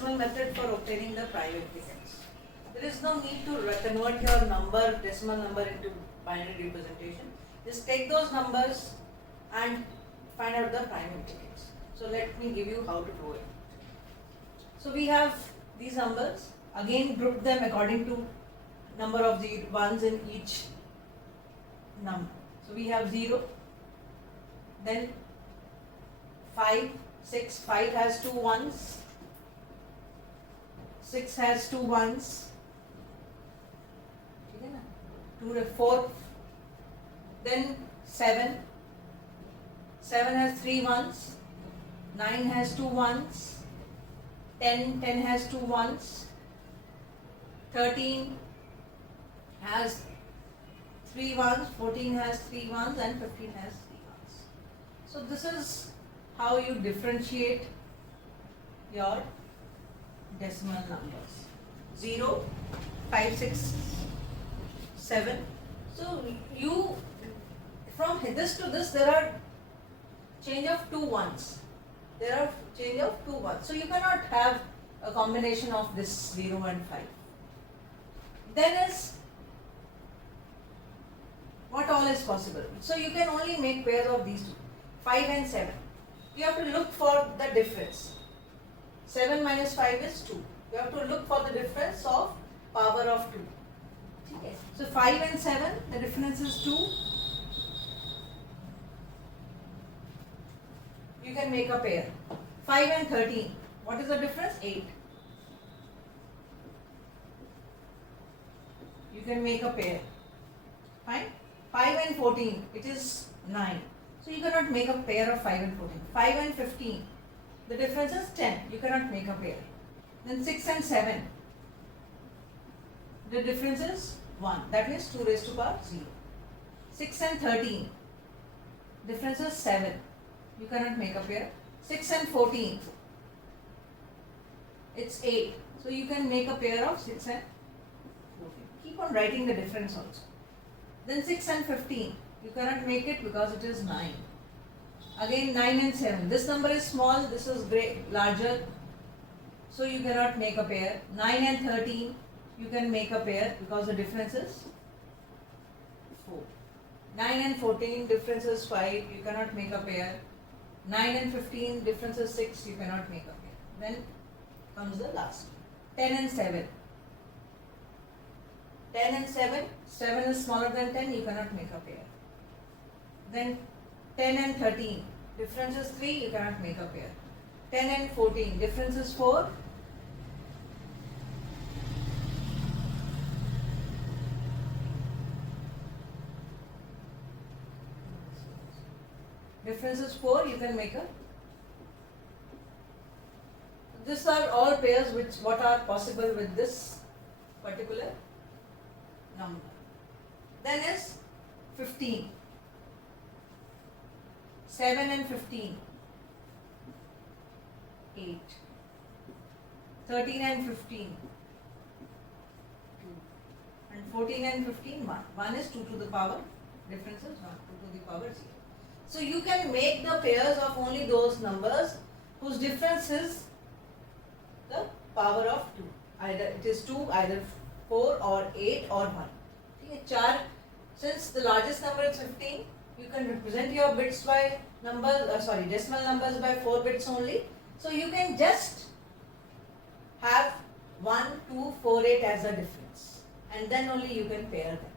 decimal method for obtaining the prime implicants. There is no need to convert your number, decimal number into binary representation. Just take those numbers and find out the prime implicants. So let me give you how to do it. So we have these numbers, again group them according to number of the ones in each number. So we have 0, then 5, 6, 5 has 2 ones, 6 has 2 ones, 2, 4, then 7, 7 has 3 ones, 9 has 2 ones, 10 has 2 ones, 13 has 3 ones, 14 has 3 ones, and 15 has 3 ones. So this is how you differentiate your decimal numbers. 0, 5, 6, 7. So you, from this to this, there are change of 2 ones. There are change of 2 ones. So you cannot have a combination of this 0 and 5. Then is what all is possible. So you can only make pairs of these two, 5 and 7. You have to look for the difference. 7 minus 5 is 2. You have to look for the difference of power of 2. Okay. So 5 and 7, the difference is 2. You can make a pair. 5 and 13, what is the difference? 8. You can make a pair. Fine. 5 and 14, it is 9. So you cannot make a pair of 5 and 14. 5 and 15, the difference is 10. You cannot make a pair. Then 6 and 7, the difference is 1. That means 2 raised to power 0. 6 and 13, difference is 7. You cannot make a pair. 6 and 14, it's 8. So you can make a pair of 6 and 14. Keep on writing the difference also. Then 6 and 15, you cannot make it because it is 9. Again 9 and 7, this number is small, this is larger, so you cannot make a pair. 9 and 13, you can make a pair because the difference is 4. 9 and 14, difference is 5, you cannot make a pair. 9 and 15, difference is 6, you cannot make a pair. Then comes the last, 10 and 7. 10 and 7, 7 is smaller than 10, you cannot make a pair. Then 10 and 13, difference is 3, you cannot make a pair. 10 and 14, difference is 4. Difference is 4, you can make a. These are all pairs what are possible with this particular number. Then is 15. 7 and 15. 8. 13 and 15. 2. And 14 and 15, 1. 1 is 2 to the power. Difference is 1. 2 to the power 0. So you can make the pairs of only those numbers whose difference is the power of 2. Either it is 2, either 4 or 8 or 1. Okay, since the largest number is 15, you can represent your bits by decimal numbers by 4 bits only. So you can just have 1, 2, 4, 8 as a difference, and then only you can pair them.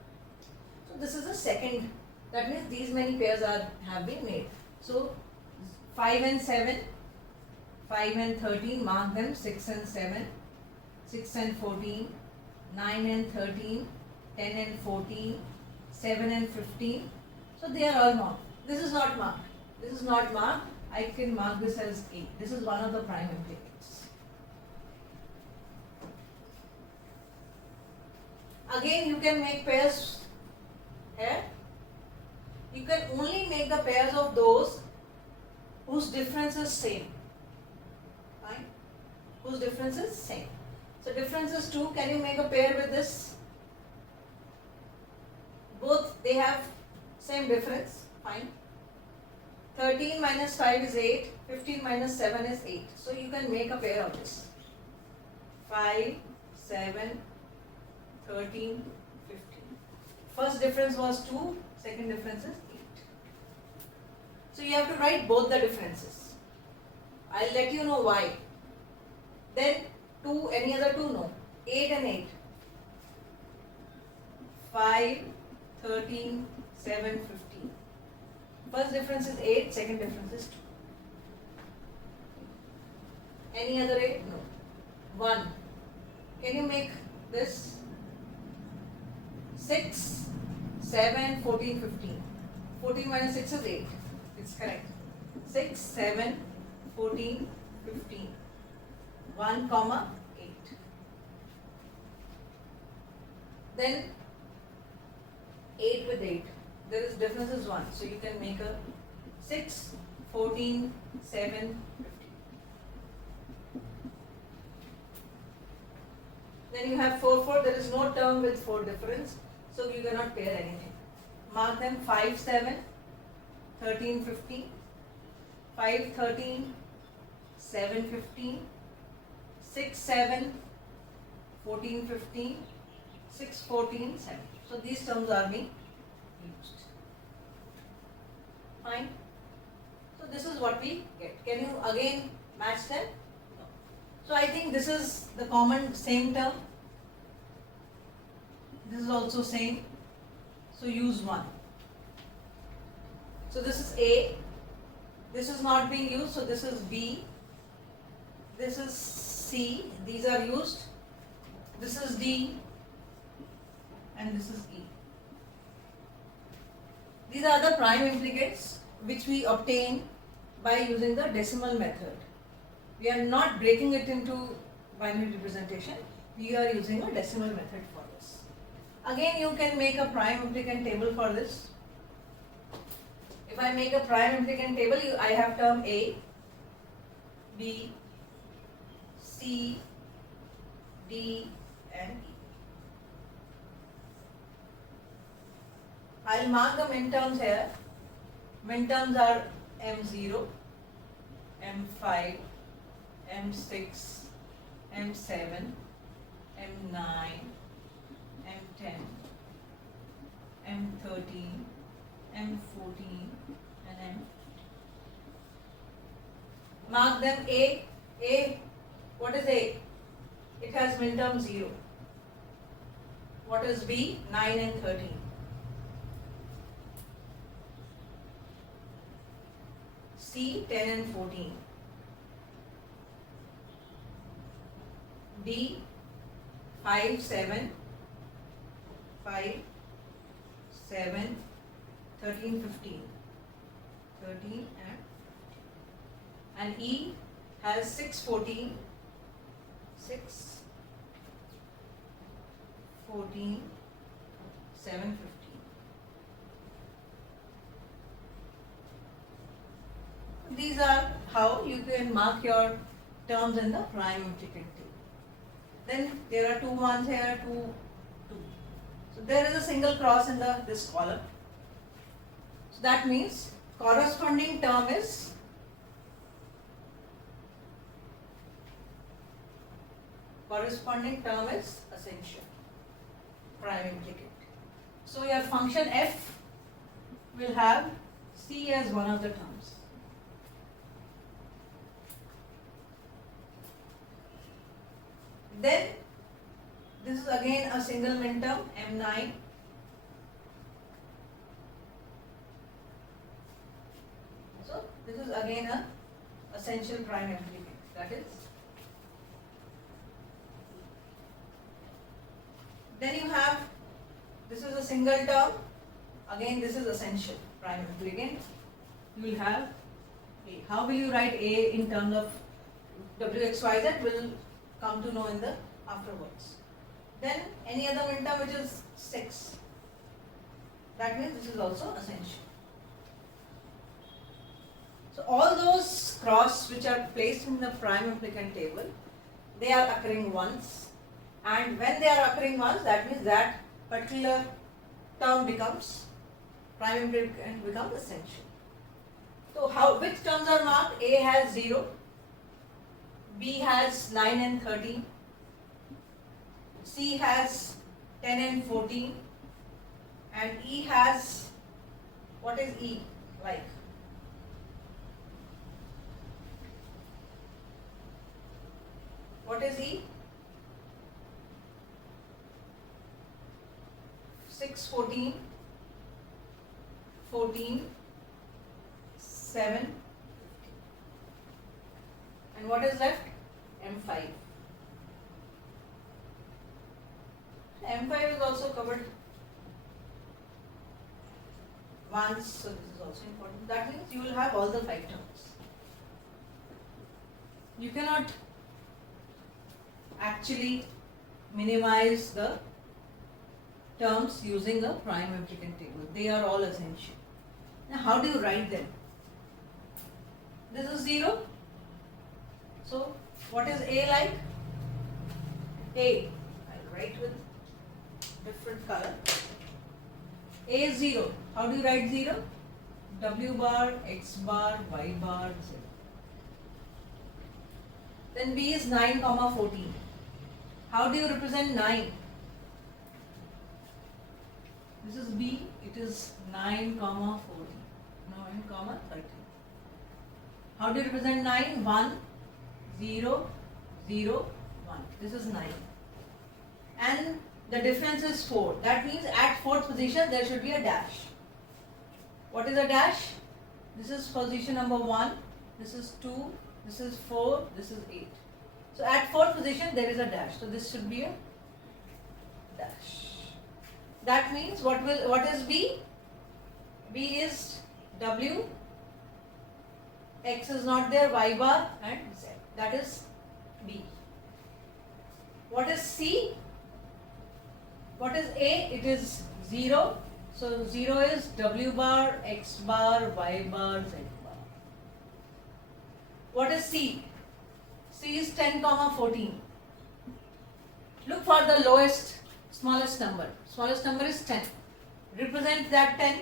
So this is the second. That means these many pairs have been made. So 5 and 7, 5 and 13, mark them. 6 and 7, 6 and 14, 9 and 13, 10 and 14, 7 and 15. So they are all marked. This is not marked. This is not marked. I can mark this as 8. This is one of the prime implicants. Again, you can make pairs here. You can only make the pairs of those whose difference is same. Fine? Whose difference is same. So difference is 2. Can you make a pair with this? Both they have same difference. Fine. 13 minus 5 is 8. 15 minus 7 is 8. So you can make a pair of this. 5, 7, 13, 15. First difference was 2, second difference is 8. So you have to write both the differences. I'll let you know why. Then 2, any other 2? No. 8 and 8. 5, 13, 7, 15. First difference is 8, second difference is 2. Any other 8? No. 1. Can you make this? 6, 7, 14, 15. 14 minus 6 is 8. It's correct. 6, 7, 14, 15. 1, comma, 8. Then 8 with 8. There is difference is 1. So you can make a 6, 14, 7, 15. Then you have 4, 4. There is no term with 4 difference. So you cannot pair anything. Mark them 5, 7, 13, 15. 5, 13, 7, 15. 6, 7, 14, 15. 6, 14, 7. So these terms are being used. Fine. So this is what we get. Can you again match them? No. So I think this is the common same term. This is also same. So use 1. So this is A. This is not being used. So this is B. This is C. These are used. This is D. And this is E. These are the prime implicates which we obtain by using the decimal method. We are not breaking it into binary representation. We are using a decimal method for this. Again, you can make a prime implicant table for this. If I make a prime implicant table, I have term A, B, C, D, and E. I'll mark the minterms here. Minterms are M0, M5, M6, M7, M9, M10, M13, M14, and M. Mark them A. A. What is A? It has minterm 0. What is B? 9 and 13. C, 10 and 14. D, 5, 7, 5, 7, 13, 15. 13 and E has 6, 14, 6, 14, 7, 15. These are how you can mark your terms in the prime implicant table. Then there are 2 ones here, 2, 2. So there is a single cross in this column. So that means corresponding term is essential, prime implicant. So your function f will have C as one of the terms. Then this is again a single minterm M9. So this is again a essential prime implicant. That is. Then you have, this is a single term. Again this is essential prime implicant. You will have A. How will you write A in terms of WXYZ? Will come to know in the afterwards. Then any other minterm which is 6. That means this is also essential. So all those cross which are placed in the prime implicant table, they are occurring once, and when they are occurring once, that means that particular term becomes prime implicant, becomes essential. So which terms are marked? A has 0, B has 9 and 13, C has 10 and 14, and E has, what is E like? What is E? 6, 14, 14, 7, and what is left? M5. M5 is also covered once, so this is also important. That means you will have all the 5 terms. You cannot actually minimize the terms using a prime implicant table. They are all essential. Now, how do you write them? This is 0. So, what is A like? A. I'll write with different color. A is 0. How do you write 0? W bar, X bar, Y bar, Z. Then B is 9, 14. How do you represent 9? This is B, it is 9, 14. 9, 13. How do you represent 9? 1, 0, 0, 1. This is 9. And the difference is 4. That means at 4th position there should be a dash. What is a dash? This is position number 1, this is 2, this is 4, this is 8. So at 4th position there is a dash. So this should be a dash. That means what is B? B is W, X is not there, Y bar and Z. That is B. What is C? What is A? It is 0. So 0 is W bar, X bar, Y bar, Z bar. What is C? C is 10, 14. Look for the lowest, smallest number. Smallest number is 10. Represent that 10.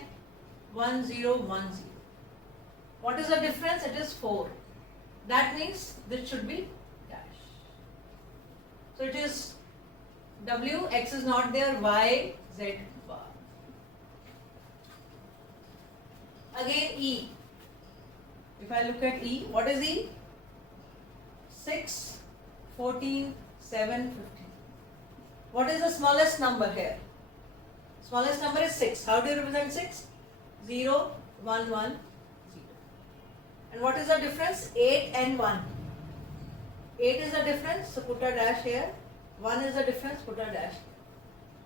1, 0, 1, 0. What is the difference? It is 4. That means this should be dash. So it is W, X is not there, Y, Z bar. Again E. If I look at E, what is E? 6, 14, 7, 15. What is the smallest number here? Smallest number is 6. How do you represent 6? 0, 1, 1, 0. And what is the difference? 8 and 1. 8 is the difference, so put a dash here. 1 is the difference, put a dash here.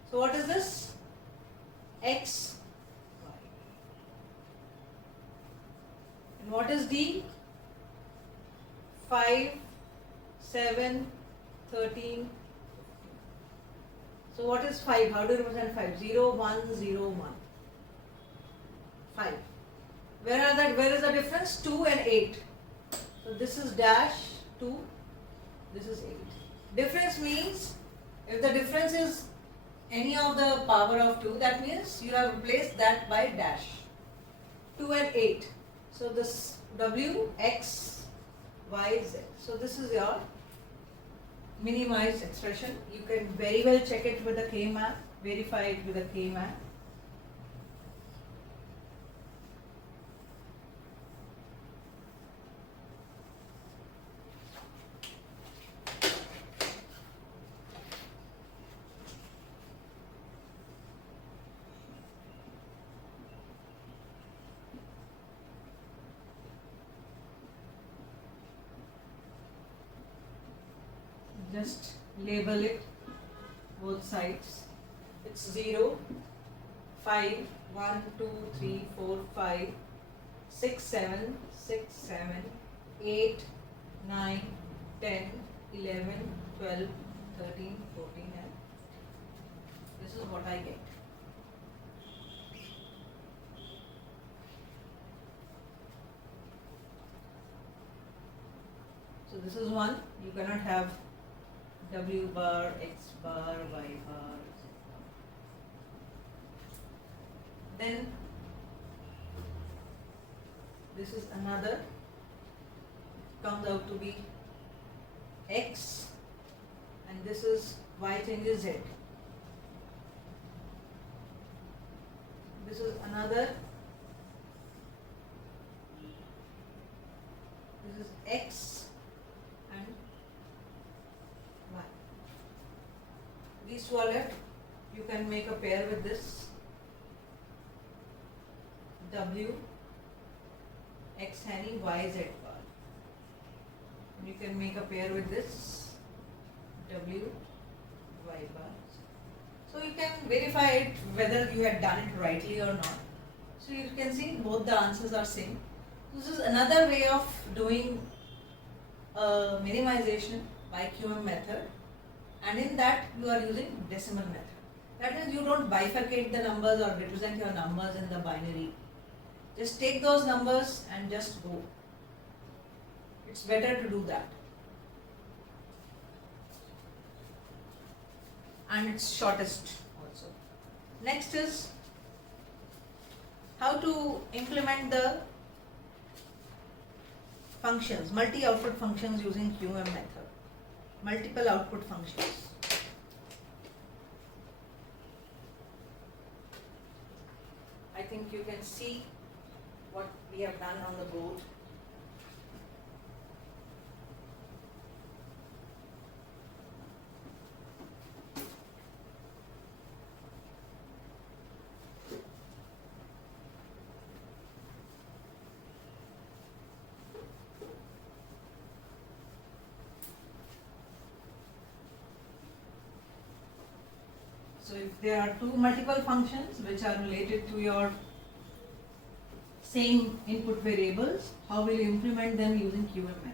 So what is this? X, Y. And what is D? 5, 7, 13. So what is 5? How do you represent 5? 0, 1, 0, 1. 5. Where is the difference? 2 and 8. So this is dash 2, this is 8. Difference means if the difference is any of the power of 2, that means you have replaced that by dash. 2 and 8. So this W, X, Y, Z. So this is your minimized expression. You can very well check it with a K-map, verify it with a K-map. Just label it both sides. It's 0, 5, 1, 2, 3, 4, 5, 6, 7, 6, 7, 8, 9, 10, 11, 12, 13, 14 and this is what I get. So this is 1. You cannot have W bar, X bar, Y bar, Z bar. Then this is another, comes out to be X, and this is y changes z. This is another, this is x and y. These two are left. You can make a pair with this w x any y z bar. You can make a pair with this w y bar. So you can verify it whether you had done it rightly or not. So you can see both the answers are same. This is another way of doing minimization by QM method, and in that you are using decimal method. That means you don't bifurcate the numbers or represent your numbers in the binary. Just take those numbers and just go. It's better to do that. And it's shortest also. Next is how to implement the functions, multi-output functions using QM method. Multiple output functions. I think you can see what we have done on the board. So if there are two multiple functions which are related to your same input variables, how will you implement them using QM method?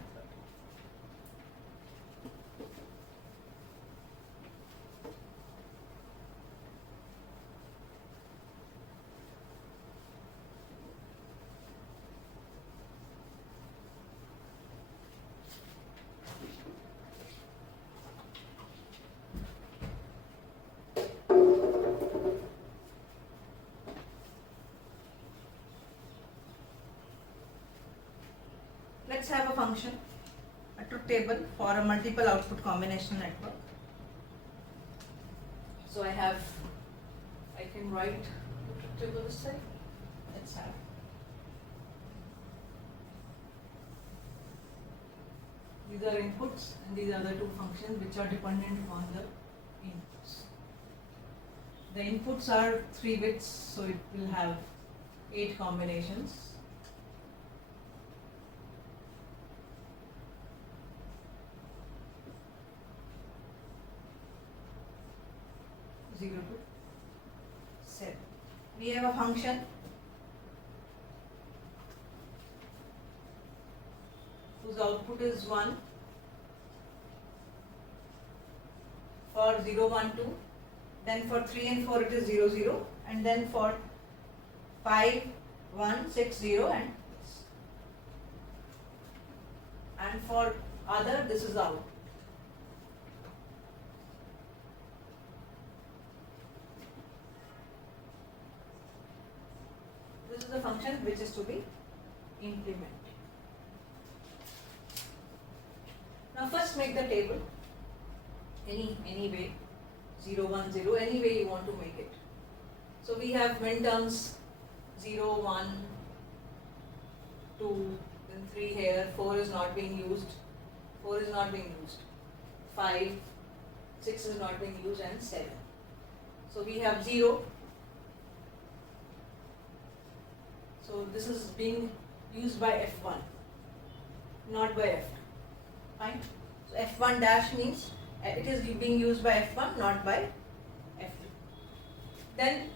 Let's have a function, a truth table for a multiple output combination network. So I can write the truth table this side. Let's have. These are inputs and these are the two functions which are dependent upon the inputs. The inputs are 3 bits, so it will have 8 combinations. To 7. We have a function whose output is 1 for 0, 1, 2, then for 3 and 4 it is 0, 0, and then for 5, 1, 6, 0, and for other this is out. This is the function which is to be implemented. Now first make the table any way, 0, 1, 0, any way you want to make it. So we have min terms 0, 1, 2, then 3 here, 4 is not being used, 4 is not being used, 5, 6 is not being used, and 7. So we have 0. So this is being used by F1, not by F2. Fine. So F1 dash means it is being used by F1, not by F2. Then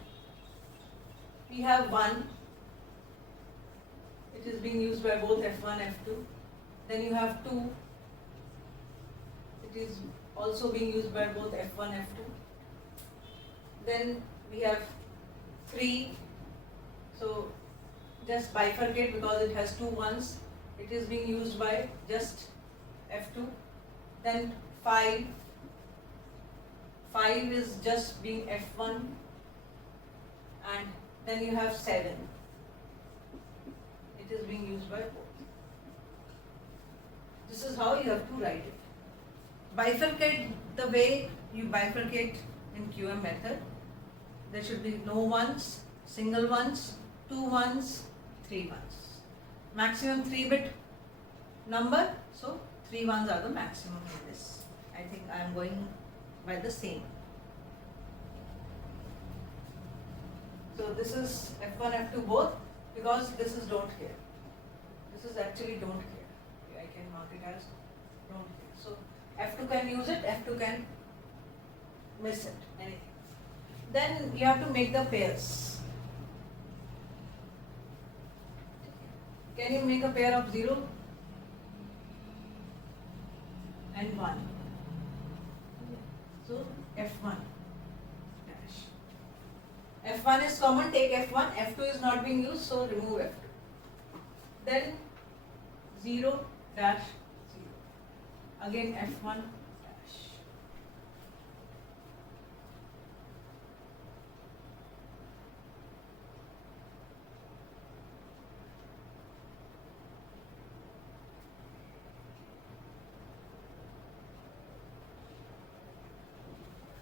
we have 1. It is being used by both F1, F2. Then you have 2. It is also being used by both F1, F2. Then we have 3. So just bifurcate because it has 2 ones. It is being used by just F2. Then 5. 5 is just being F1. And then you have 7. It is being used by both. This is how you have to write it. Bifurcate the way you bifurcate in QM method. There should be no ones, single ones, two ones, three ones. Maximum 3-bit number, so 3 ones are the maximum in this. I think I am going by the same. So this is F1, F2 both, because this is don't care. This is actually don't care. I can mark it as don't care. So F2 can use it, F2 can miss it, anything. Then you have to make the pairs. Can you make a pair of 0 and 1? So F1 dash. F1 is common, take F1, F2 is not being used, so remove F2. Then 0 dash 0. Again F1 dash.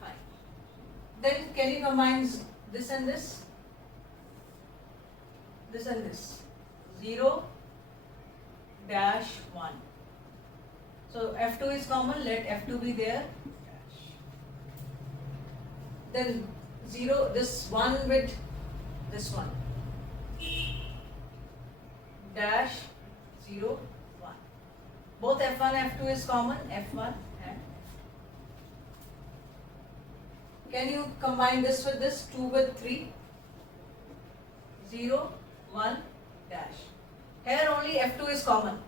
Fine. Then can you combine this and this? This and this. 0 dash 1. So F2 is common, let F2 be there. Then 0, this 1 with this one. Dash 0, 1. Both F1 and F2 is common, F1 and F2. Can you combine this with this? 2 with 3. 0, 1, dash. Here only F2 is common.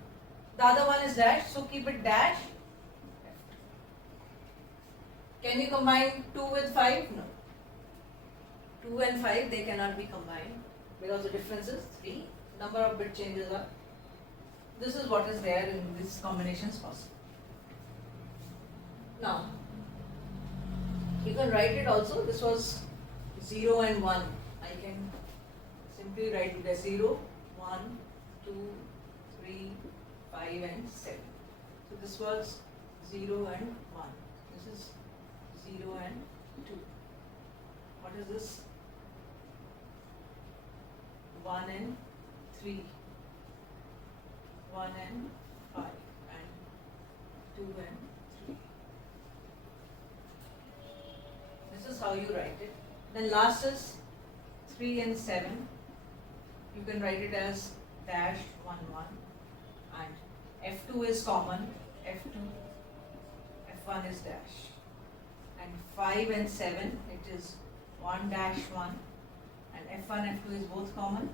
The other one is dash, so keep it dash. Can you combine 2 with 5? No. 2 and 5, they cannot be combined because the difference is 3. Number of bit changes are. This is what is there in these combinations possible. Now, you can write it also. This was 0 and 1. I can simply write it as 0, 1, 2, 3, 5 and 7. So this was 0 and 1. This is 0 and 2. What is this? 1 and 3. 1 and 5 and 2 and 3. This is how you write it. Then last is 3 and 7. You can write it as dash 1, 1. And F2 is common, F2, F1 is dash. And 5 and 7, it is 1 dash 1. And F1, F2 is both common.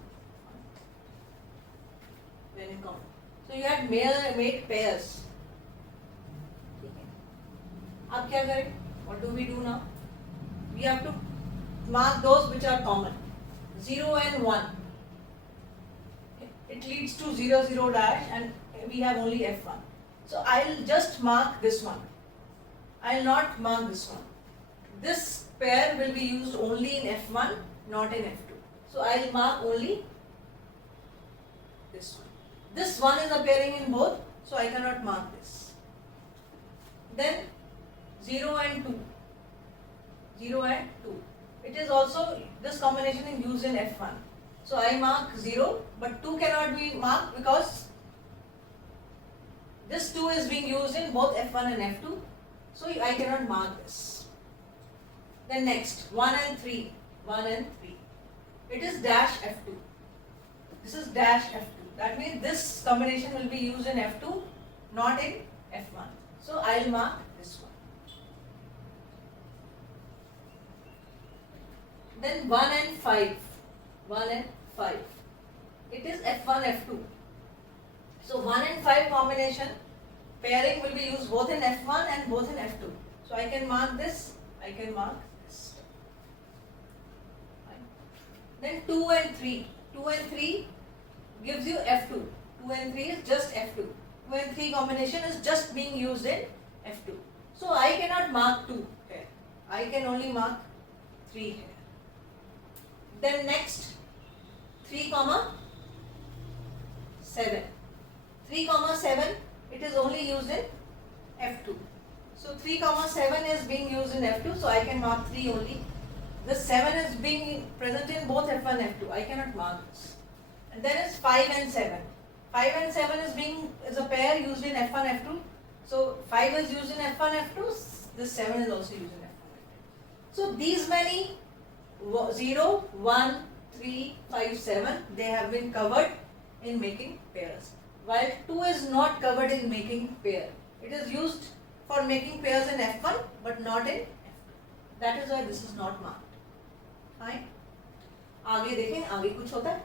Very common. So you have make pairs. Ab kya kare? What do we do now? We have to mark those which are common. 0 and 1. It leads to 0, 0 dash and we have only F1. So I'll just mark this one. I'll not mark this one. This pair will be used only in F1, not in F2. So I'll mark only this one. This one is appearing in both, so I cannot mark this. Then 0 and 2. 0 and 2. It is also, this combination is used in F1. So I mark 0, but 2 cannot be marked because this 2 is being used in both F1 and F2. So I cannot mark this. Then next, 1 and 3. 1 and 3. It is dash F2. This is dash F2. That means this combination will be used in F2, not in F1. So I will mark this one. Then 1 and 5. 1 and 5. It is F1, F2. So 1 and 5 combination, pairing will be used both in F1 and both in F2. So I can mark this, I can mark this. Fine. Then 2 and 3. 2 and 3 gives you F2. 2 and 3 is just F2. 2 and 3 combination is just being used in F2. So I cannot mark 2 here. I can only mark 3 here. Then next, 3 comma 7. 3 comma 7, it is only used in F2. So 3 comma 7 is being used in F2, so I can mark 3 only. The 7 is being present in both F1 and F2. I cannot mark this. And then is 5 and 7. 5 and 7 is a pair used in F1 F2. So 5 is used in F1 F2. This 7 is also used in F1 F2. So these many 0, 1, 3, 5, 7 they have been covered in making pairs. While 2 is not covered in making pair. It is used for making pairs in F1 but not in F2. That is why this is not marked. Fine. आगे देखें, आगे कुछ होता है?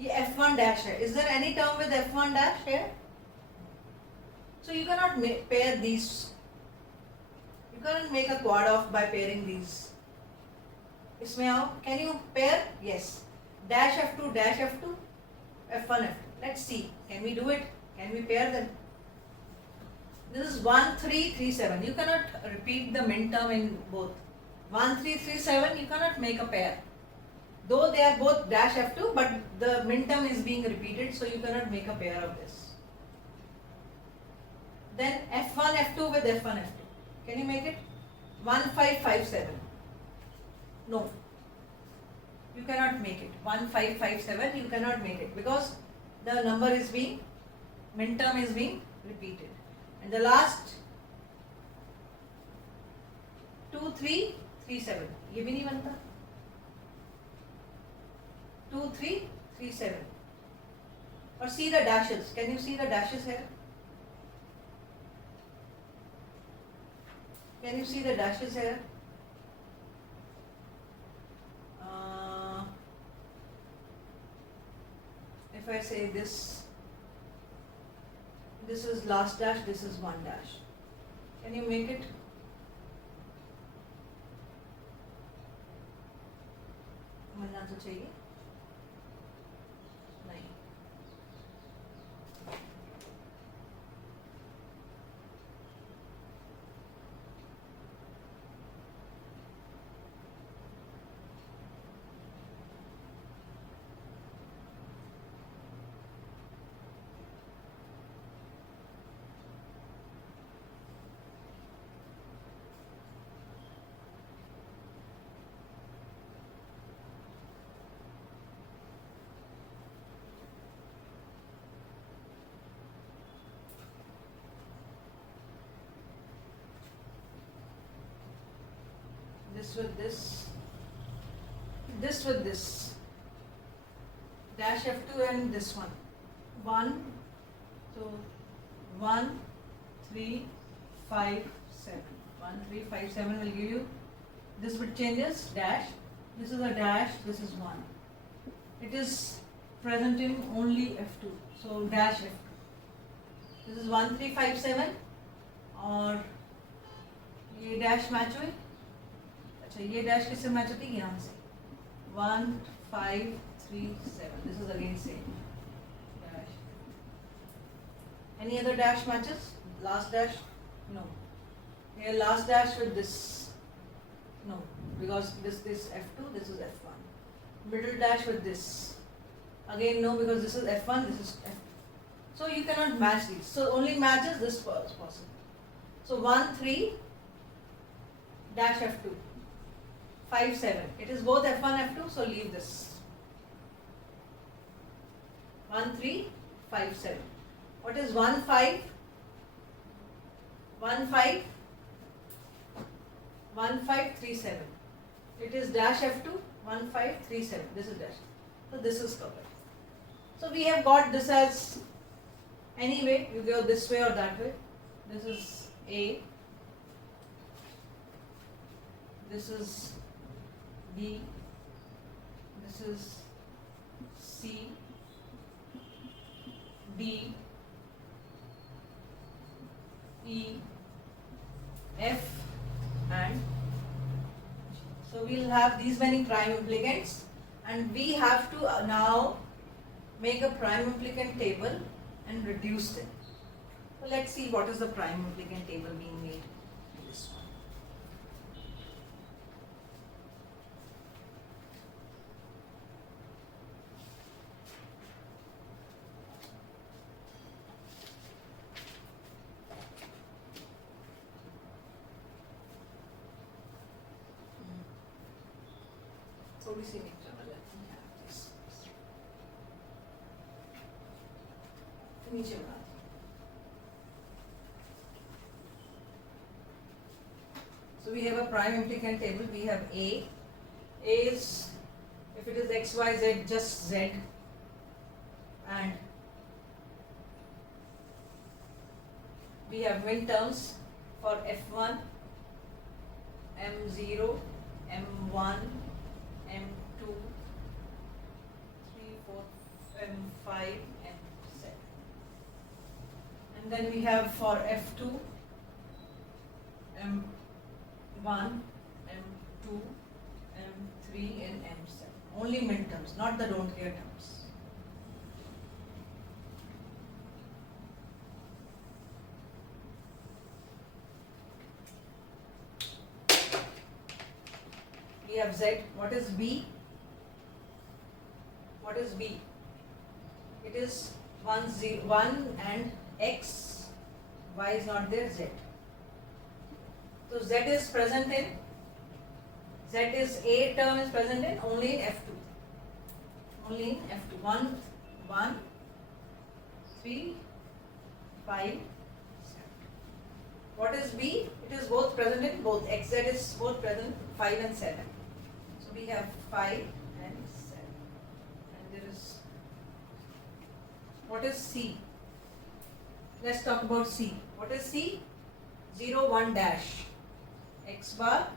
ये F1 dash है. Is there any term with F1 dash here? So you cannot pair these. You cannot make a quad off by pairing these. इसमें आओ. Can you pair? Yes. Dash F2, dash F2, F1 F2. Let's see. Can we do it? Can we pair them? This is 1, 3, 3, 7. You cannot repeat the min term in both. 1, 3, 3, 7, you cannot make a pair. Though they are both dash F2, but the min term is being repeated, so you cannot make a pair of this. Then F1, F2 with F1, F2. Can you make it? 1, 5, 5, 7. No. You cannot make it. 1, 5, 5, 7, you cannot make it because the number is being, min term is being repeated. And the last 2, 3, 3, 7. ये भी नहीं बनता. 2, 3, 3, 7. Or see the dashes. Can you see the dashes here? Can you see the dashes here? If I say this is last dash, this is one dash. Can you make it? मिलना तो चाहिए. नहीं. This with this with this, dash F2 and this one, 1, so 1, 3, 5, 7, 1, 3, 5, 7 will give you, this bit changes, dash, this is a dash, this is 1, it is present in only F2, so dash F2, this is 1, 3, 5, 7 और ये dash match हुए. अच्छा ये dash किससे match होती है? यहाँ से 1, 5, 3, 7. This is again same dash. Any other dash matches? Last dash? No. Here last dash with this. No, because this F2, this is F1. Middle dash with this. Again no, because this is F1, this is F2. So you cannot match these. So only matches this was possible. So 1, 3 dash F2. 5, 7. It is both F1, F2, so leave this. 1, 3, 5, 7. What is 1, 5? 1, 5, 1, 5, 3, 7. It is dash F2, 1, 5, 3, 7. This is dash. So this is covered. So we have got this as any way, you go this way or that way. This is A. This is B, this is C, D, E, F and G. So we will have these many prime implicants and we have to now make a prime implicant table and reduce them. So let's see what is the prime implicant table being made. थोड़ी सी नीचे वाला नीचे बना So we have a prime implicant table. We have A. A is, if it is x, y, z, just z. And we have min terms for F1, M0, M1, M2, 3, 4, M5, M7. And then we have for F2, M1, M2, M3 and M7. Only min terms, not the don't care terms. We have Z. What is B? What is B? It is 1, 0, 1 and X. Y is not there, Z. So Z is present in, Z is A term is present in only in F2. Only in F2. 1, 1, 3, 5, 7. What is B? It is both present in both. XZ is both present 5 and 7. So we have 5 and 7. And there is, what is C? Let's talk about C. What is C? 0, 1 dash. X bar,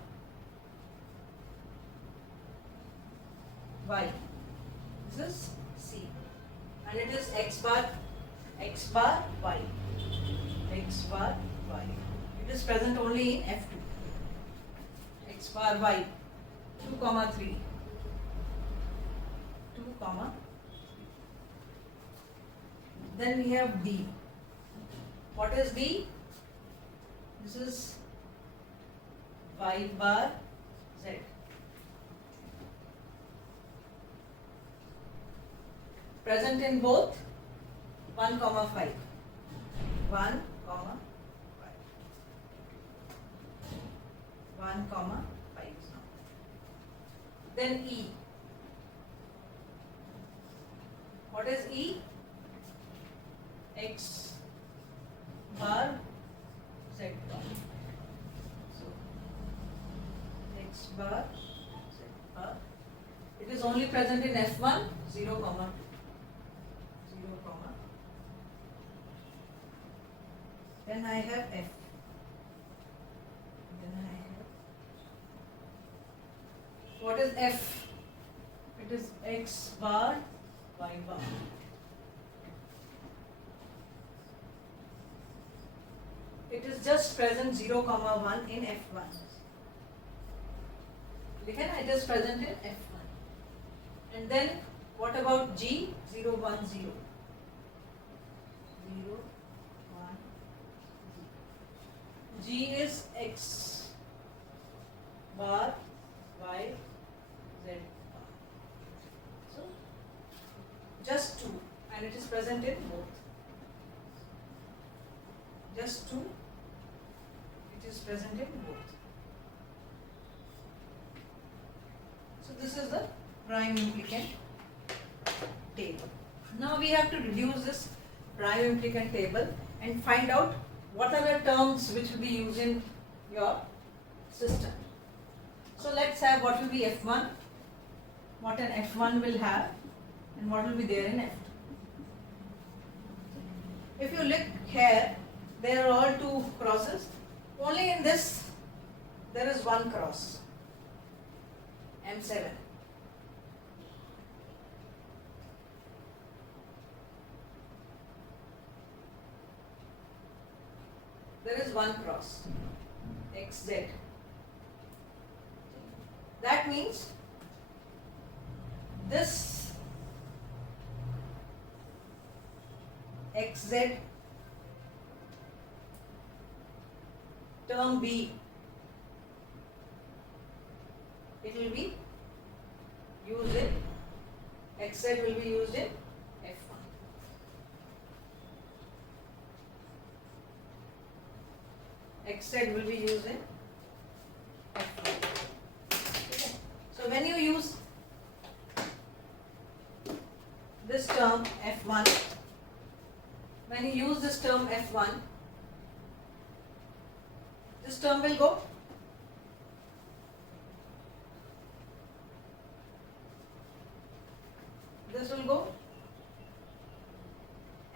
Y. This is C. And it is X bar, Y. X bar, Y. It is present only in F2. X bar, Y. 2, 3. 2, 3. Then we have D. What is D? This is Y bar Z. Present in both 1, 5. 1, 5. 1, 5 is not. Then E. What is E? X bar Z dot. So X bar Z bar. It is only present in F1, 0, 2. 0, then I have F. Then I have, what is F? It is X bar, Y bar. It is just present 0, 1 in F1. It is present in F1. And then what about G? 0, 1, 0. 0, 1, 0. G is X bar, Y, Z bar. So just 2, and it is present in both. Just 2, it is present in both. So this is the prime implicant table. Now we have to reduce this prime implicant table and find out what are the terms which will be used in your system. So let's have what will be F1, what an F1 will have, and what will be there in F2. If you look here, there are all 2 crosses. Only in this there is 1 cross, M7. There is 1 cross, XZ. That means this XZ term B, it will be used in, XZ will be used in F1. XZ will be used in F1. Okay. So when you use term F1, this term will go. This will go.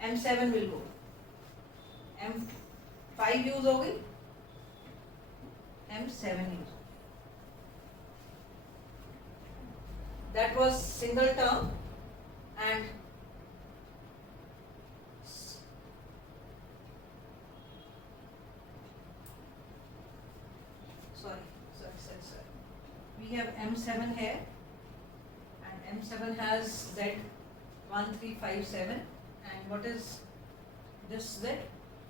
M7 will go. M5 use हो गई. M7 use. That was single term and sorry. We have M7 here and M7 has Z1357 and what is this Z?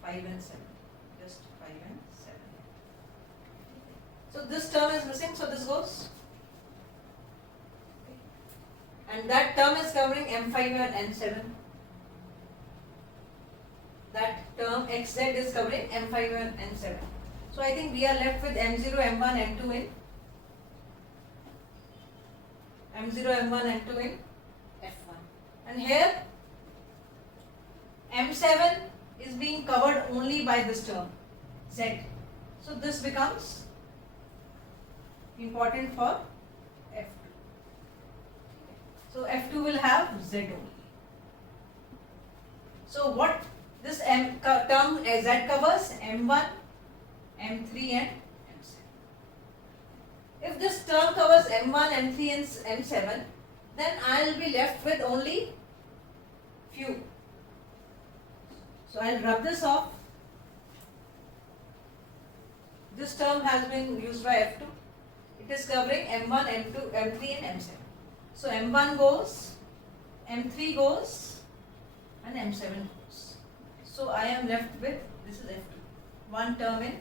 5 and 7. Just 5 and 7. So this term is missing, so this goes. And that term is covering M5 and N7. That term XZ is covering M5 and N7. So I think we are left with M0, M1, M2 in M0, M1, M2 in F1. And here M7 is being covered only by this term Z. So this becomes important for F2. So F2 will have Z only. So what this term Z covers? M1, M3 and M7. If this term covers M1, M3 and M7, then I will be left with only few. So I will rub this off. This term has been used by F2. It is covering M1, M2, M3 and M7. So M1 goes, M3 goes and M7 goes. So I am left with, this is F2. One term in M2.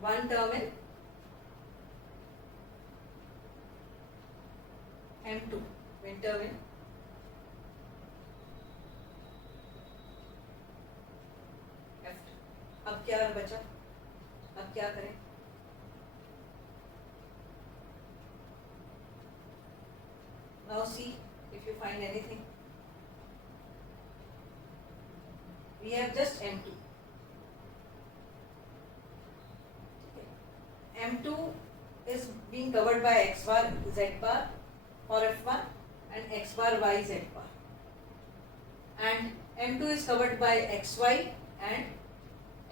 One term in F2. अब क्या बचा? अब क्या करें? Now see if you find anything. We have just M2. M2 is being covered by X bar Z bar for F1 and X bar Y Z bar. And M2 is covered by XY and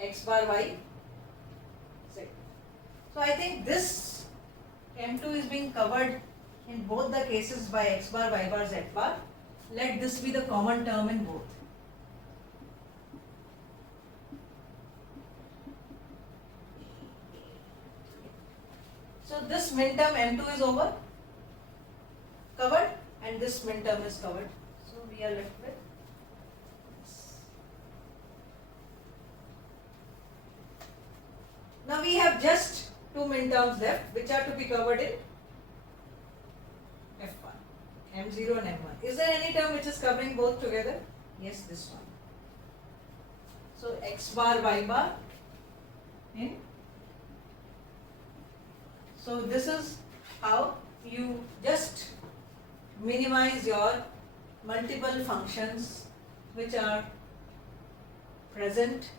X bar Y Z. So I think this M2 is being covered in both the cases by X bar, Y bar, Z bar. Let this be the common term in both. So this min term M2 is over, covered, and this min term is covered. So we are left with this. Now we have just two min terms left, which are to be covered in F1, M0 and M1. Is there any term which is covering both together? Yes, this one. So X bar, Y bar in. So this is how you just minimize your multiple functions which are present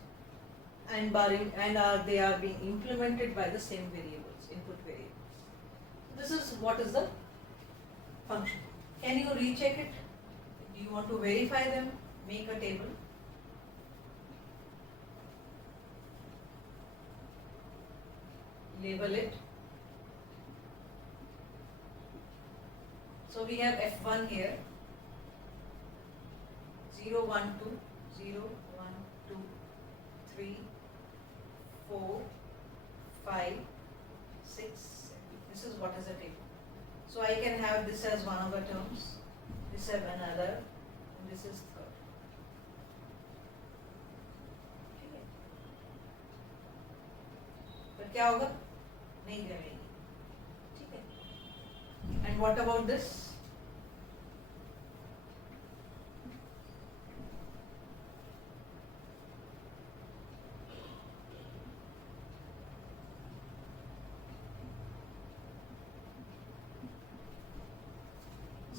and they are being implemented by the same variables, input variables. This is what is the function. Can you recheck it? Do you want to verify them? Make a table. Label it. So we have F1 here, 0, 1, 2, 0, 1, 2, 3, 4, 5, 6, 7. This is what is the table. So I can have this as one of the terms, this as another, and this is third. Okay. But क्या होगा? नहीं जमेगी. ठीक है. And what about this?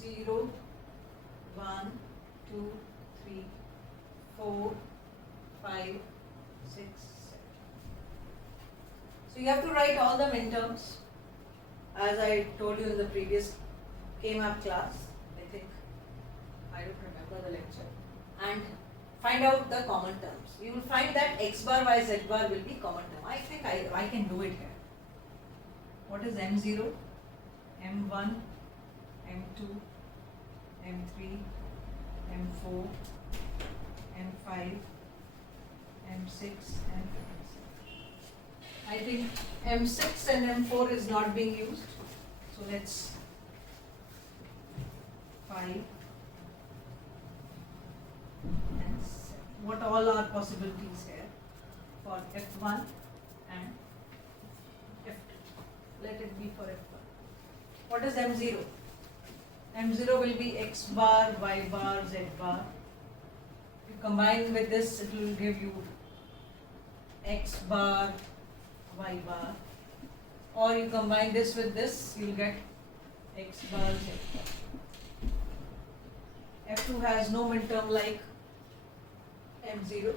Zero, 1, 2, 4, 5, 6, 7. So you have to write all the minterms as I told you in the previous K-map class. I think I don't remember the lecture. And find out the common terms. You will find that x bar y z bar will be common term. I think I can do it here. What is M0, M1, M2, M3, M4, M5, M6 and M7. I think M6 and M4 is not being used. So let's 5 and 7. What all are possibilities here for F1 and F2? Let it be for F1. What is M0? M0 will be x bar, y bar, z bar. You combine with this, it will give you x bar, y bar. Or you combine this with this, you will get x bar, z bar. F2 has no minterm like M0.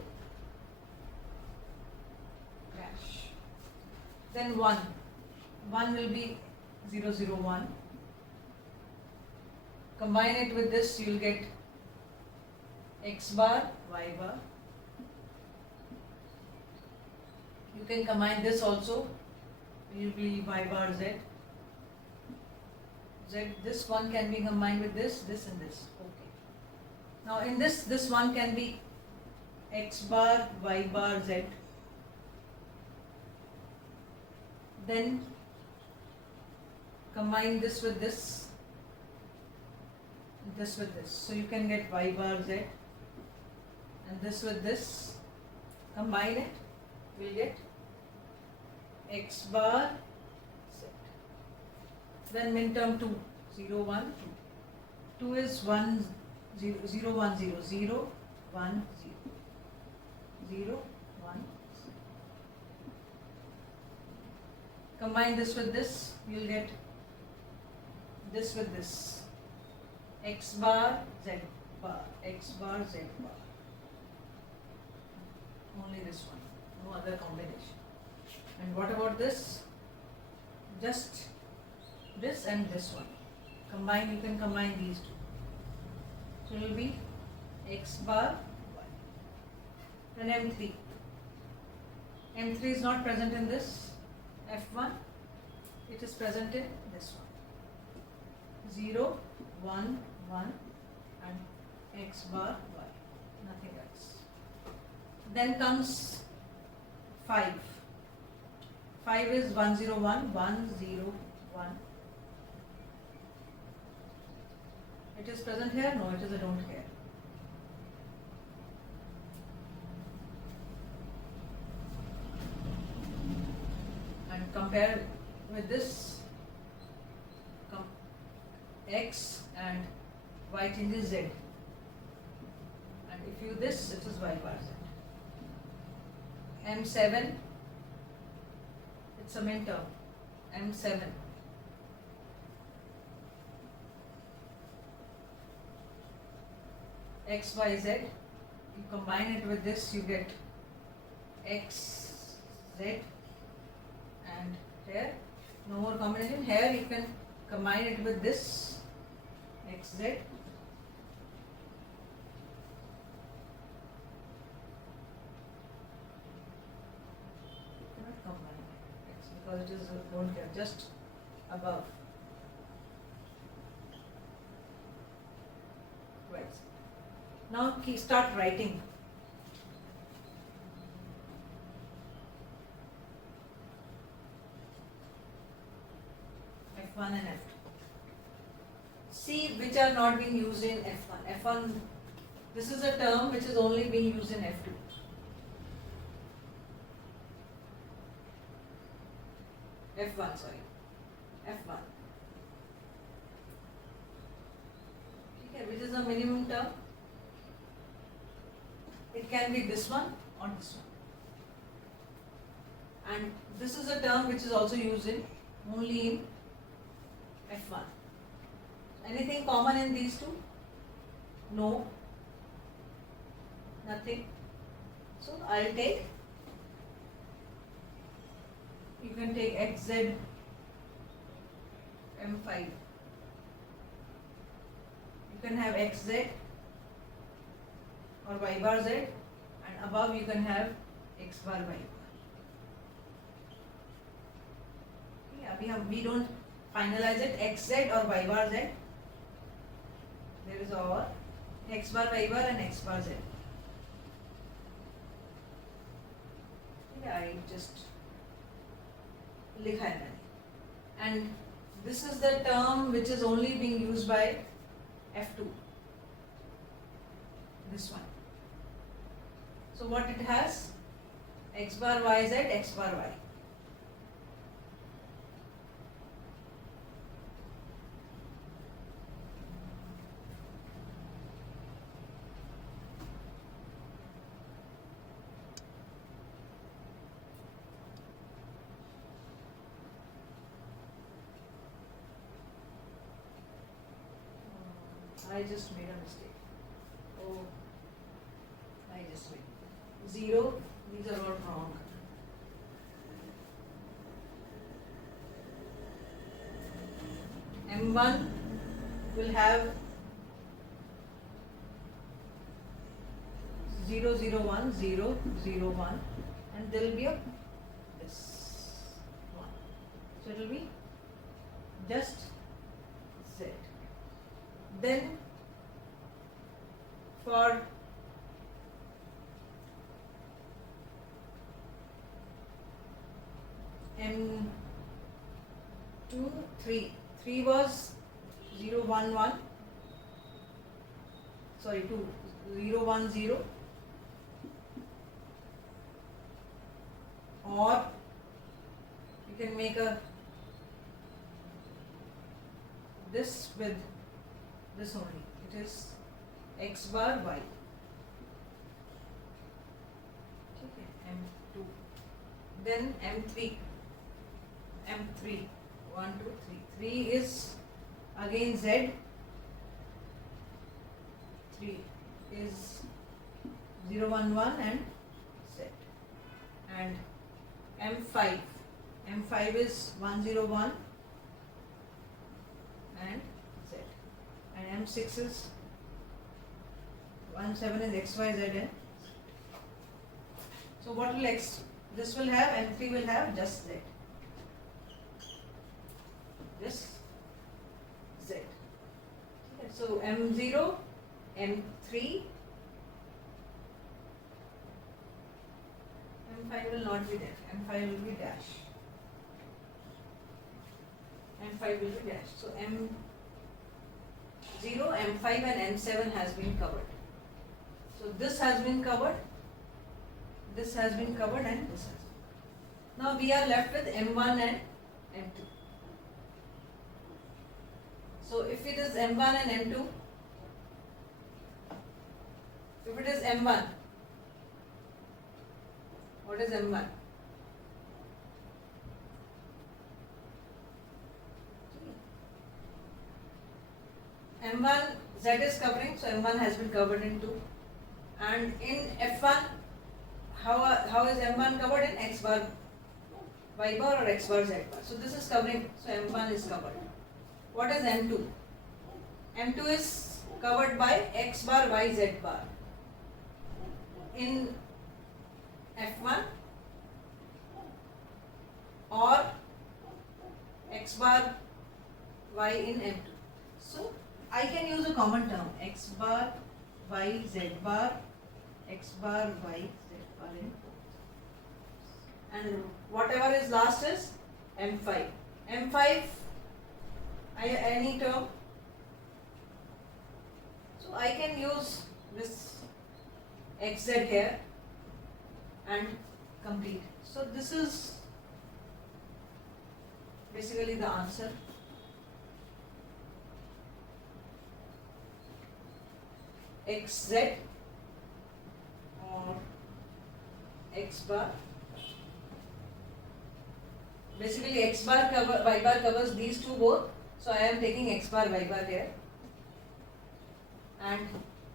Crash. Then 1. 1 will be 0, 0, 1. Combine it with this, you will get x bar, y bar. You can combine this also, it will be y bar, z. This one can be combined with this and this. Okay. Now in this one can be x bar, y bar, z. Then combine this with this with this. So you can get y bar z and this with this. Combine it, we'll get x bar z. Then minterm 2, 0, 1, 2. 2 is 1, 0, 0, 1, 0, 0, 1, 0, 0, 1, 0. Combine this with this, you'll get this with this. X bar, z bar, x bar, z bar. Only this one, no other combination. And what about this? Just this and this one. Combine, you can combine these two. So it will be x bar, y. Then M3. M3 is not present in this F1, it is present in this one. 0, 1, 1 and x bar, y. Nothing else. Then comes 5. 5 is 1, 0, 1, 1, 0, 1. It is present here? No, it is a don't care. And compare with this, x and y changes z. And if you this, it is y bar z. M7, it's a minterm. M7. X, y, z. You combine it with this, you get x, z, and here, no more combination. Here you can combine it with this, x, z. Cannot combine x because it is don't care, just above. Right. Now start writing. F1 and F2. See which are not being used in F1. F1, this is a term which is only being used in F2. F1, sorry. F1. Okay, which is a minimum term. It can be this one or this one. And this is a term which is also used in only in F1. Anything common in these two? No. Nothing. So I'll take, you can take xz m5. You can have xz or y bar z, and above you can have x bar y bar. Yeah, we don't finalize it, xz or y bar z. There is our x bar y bar and x bar z. Yeah, I just likha hai. And this is the term which is only being used by F2. This one. So what it has? X bar y z, x bar y. I just made a mistake. Oh, I just made 0. These are all wrong. M1 will have 0, 0, 1, 0, 0, 1, and there will be a this one. So it will be just Z. Then for M2, 3. 3 was 0, 1, 1. Sorry, 2. 0, 1, 0. Or you can make a this with this only. It is x bar y. Okay, M2. Then M3. M3. 1, 2, 3. 3 is again Z. 3 is 0, 1, 1 and Z. And M5. M5 is 1, 0, 1 and Z. And M6 is 1, 7 is X, Y, Z. And so what will X? This will have, M3 will have just Z. Just Z. Okay, so M0, M3, M5 will not be there. M5 will be dash. M5 will be dash. So M0, M5 and M7 has been covered. So this has been covered, this has been covered and this has been. Now we are left with M1 and M2. So if it is M1 and M2, if it is M1, what is M1? M1 Z is covering, so M1 has been covered in 2. And in F1, how is M1 covered? In X bar Y bar or X bar Z bar. So this is covering, so M1 is covered. What is M2? M2 is covered by X bar Y Z bar. In F1 or X bar Y in M2. So I can use a common term, X bar Y Z bar, X bar Y Z bar in both. And whatever is last is M5. M5, any term. So I can use this XZ here and complete. So this is basically the answer. XZ or X bar. Basically X bar cover, Y bar covers these two both. So I am taking X bar, Y bar here. And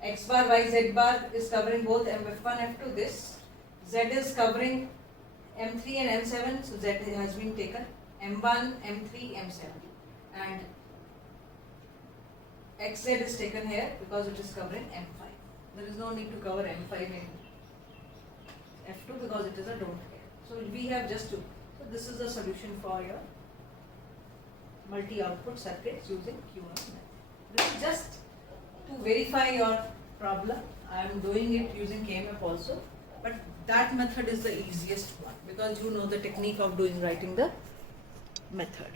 X bar, Y, Z bar is covering both F1, F2. This Z is covering M3 and M7, so Z has been taken. M1, M3, M7, and XZ is taken here because it is covering M5. There is no need to cover M5 in F2 because it is a don't care. So we have just to. So this is the solution for your multi-output circuits using QM method. This is just to verify your problem. I am doing it using KMF also, but that method is the easiest one because you know the technique of writing the method.